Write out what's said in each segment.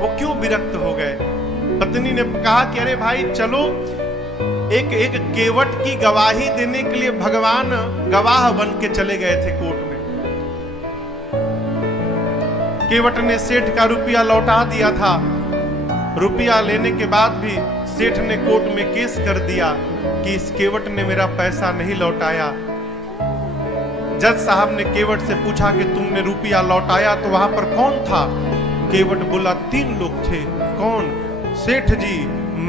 वो क्यों विरक्त हो गए? पत्नी ने कहा कि अरे भाई चलो, एक केवट की गवाही देने के लिए भगवान गवाह बन के चले गए थे कोर्ट में। केवट ने सेठ का रुपया लौटा दिया था। रुपया लेने के बाद भी सेठ ने कोर्ट में केस कर दिया कि इस केवट ने मेरा पैसा नहीं लौटाया। जज साहब ने केवट से पूछा कि तुमने रुपया लौटाया तो वहां पर कौन था? केवट बोला 3 लोग थे। कौन? सेठ जी,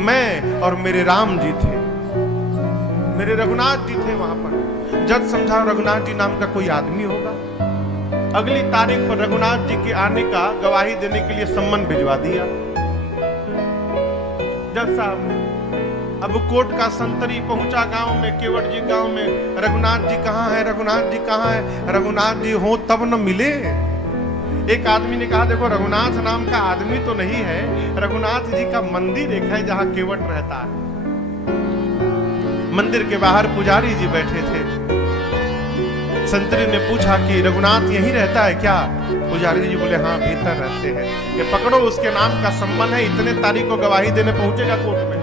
मैं और मेरे राम जी थे, मेरे रघुनाथ जी थे वहां पर। जज समझा रघुनाथ जी नाम का कोई आदमी होगा। अगली तारीख पर रघुनाथ जी के आने का गवाही देने के लिए सम्मन भिजवा दिया जज साहब ने। अब कोर्ट का संतरी पहुंचा गांव में, केवट जी गांव में, रघुनाथ जी कहाँ है, रघुनाथ जी कहाँ है? रघुनाथ जी हो तब न मिले। एक आदमी ने कहा देखो रघुनाथ नाम का आदमी तो नहीं है, रघुनाथ जी का मंदिर एक है जहां केवट रहता है। मंदिर के बाहर पुजारी जी बैठे थे। संतरी ने पूछा कि रघुनाथ यहीं रहता है क्या? पुजारी जी बोले हाँ भीतर रहते हैं। ये पकड़ो, उसके नाम का सम्मान है, इतने तारीख को गवाही देने पहुंचेगा कोर्ट में।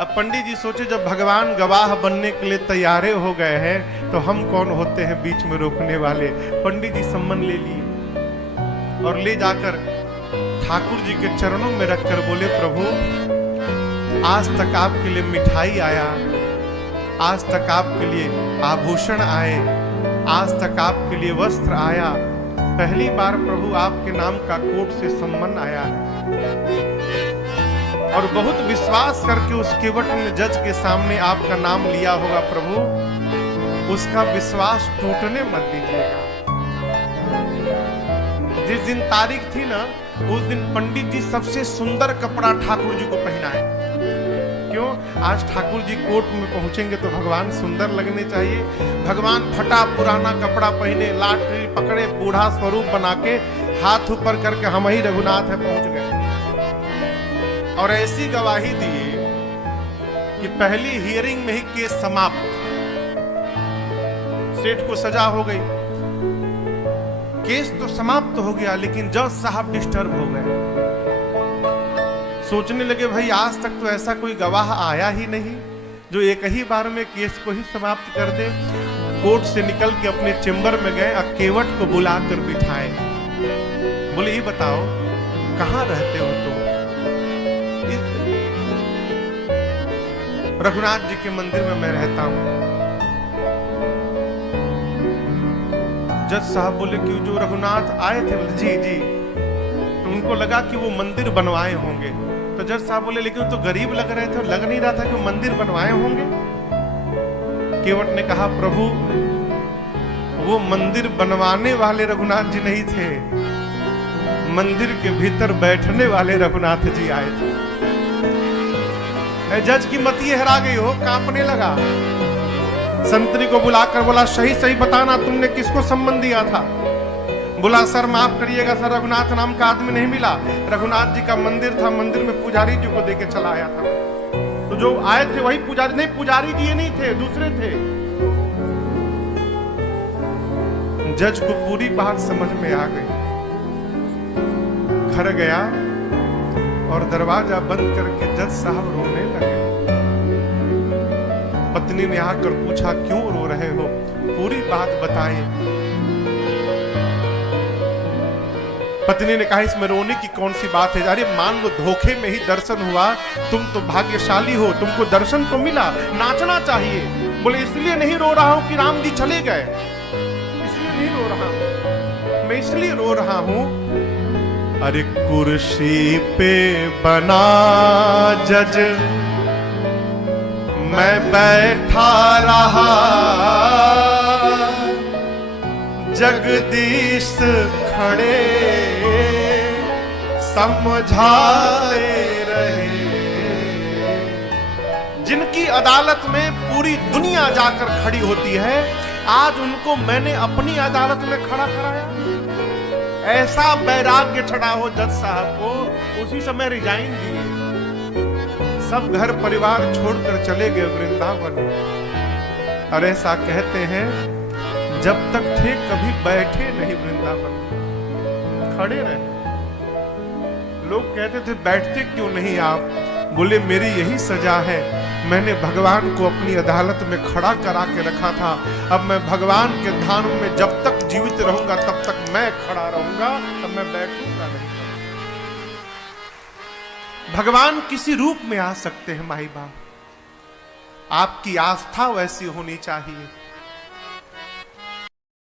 अब पंडित जी सोचे जब भगवान गवाह बनने के लिए तैयारे हो गए हैं तो हम कौन होते हैं बीच में रोकने वाले। पंडित जी सम्मन ले लिए और ले जाकर ठाकुर जी के चरणों में रखकर बोले प्रभु आज तक आपके लिए मिठाई आया, आज तक आपके लिए आभूषण आए, आज तक आपके लिए वस्त्र आया, पहली बार प्रभु आपके नाम का कोर्ट से सम्मान आया है। और बहुत विश्वास करके उस केवट ने जज के सामने आपका नाम लिया होगा प्रभु, उसका विश्वास टूटने मत दीजिएगा। जिस दिन तारीख थी ना, उस दिन पंडित जी सबसे सुंदर कपड़ा ठाकुर जी को पहनाए। क्यों? आज ठाकुर जी कोर्ट में पहुंचेंगे तो भगवान सुंदर लगने चाहिए। भगवान फटा पुराना कपड़ा पहने, लाठी पकड़े, बूढ़ा स्वरूप बना के हाथ ऊपर करके हम ही रघुनाथ है पहुंच गए। और ऐसी गवाही दी कि पहली हियरिंग में ही केस समाप्त। सेठ को सजा हो गई, केस तो समाप्त हो गया, लेकिन जज साहब डिस्टर्ब हो गए। सोचने लगे भाई आज तक तो ऐसा कोई गवाह आया ही नहीं जो एक ही बार में केस को ही समाप्त कर दे। कोर्ट से निकल के अपने चेंबर में गए, केवट को बुलाकर बिठाए। बोले ये बताओ कहां रहते हो तुम? रघुनाथ जी के मंदिर में मैं रहता हूं। जज साहब बोले कि जो रघुनाथ आए थे? बोले जी जी। तो उनको लगा कि वो मंदिर बनवाए होंगे। तो जज साहब बोले लेकिन तो गरीब लग रहे थे, लग नहीं रहा था कि वो मंदिर बनवाए होंगे। केवट ने कहा प्रभु वो मंदिर बनवाने वाले रघुनाथ जी नहीं थे, मंदिर के भीतर बैठने वाले रघुनाथ जी आए थे। जज की मति हरा गई हो, कांपने लगा। संतरी को बुलाकर बोला सही सही बताना तुमने किसको सम्मान दिया था? बोला सर माफ करिएगा सर, रघुनाथ नाम का आदमी नहीं मिला। रघुनाथ जी का मंदिर था, मंदिर में पुजारी जी को देके चला आया था। तो जो आए थे वही पुजारी नहीं, पुजारी जी ये नहीं थे, दूसरे थे। जज को पूरी बात समझ में आ गई। घर गया और दरवाजा बंद करके जज साहब रोने लगे। पत्नी ने आकर पूछा क्यों रो रहे हो? पूरी बात बताएं। पत्नी ने कहा इसमें रोने की कौन सी बात है? अरे मान लो धोखे में ही दर्शन हुआ, तुम तो भाग्यशाली हो, तुमको दर्शन तो मिला, नाचना चाहिए। बोले इसलिए नहीं रो रहा हूं कि राम जी चले गए, इसलिए नहीं रो रहा हूं, मैं इसलिए रो रहा हूं अरे कुर्सी पे बना जज मैं बैठा रहा, जगदीश खड़े समझाते रहे। जिनकी अदालत में पूरी दुनिया जाकर खड़ी होती है, आज उनको मैंने अपनी अदालत में खड़ा कराया। ऐसा वैराग्य चढ़ा हो जज साहब को, उसी समय रिजाइन दिए, सब घर परिवार छोड़कर चले गए वृंदावन। और ऐसा कहते हैं जब तक थे कभी बैठे नहीं वृंदावन, खड़े रहे। लोग कहते थे बैठते क्यों नहीं आप? बोले मेरी यही सजा है, मैंने भगवान को अपनी अदालत में खड़ा करा के रखा था, अब मैं भगवान के ध्यान में जब तक जीवित रहूंगा तब तक मैं खड़ा रहूंगा, अब मैं बैठूंगा नहीं। भगवान किसी रूप में आ सकते हैं माई बाप, आपकी आस्था वैसी होनी चाहिए।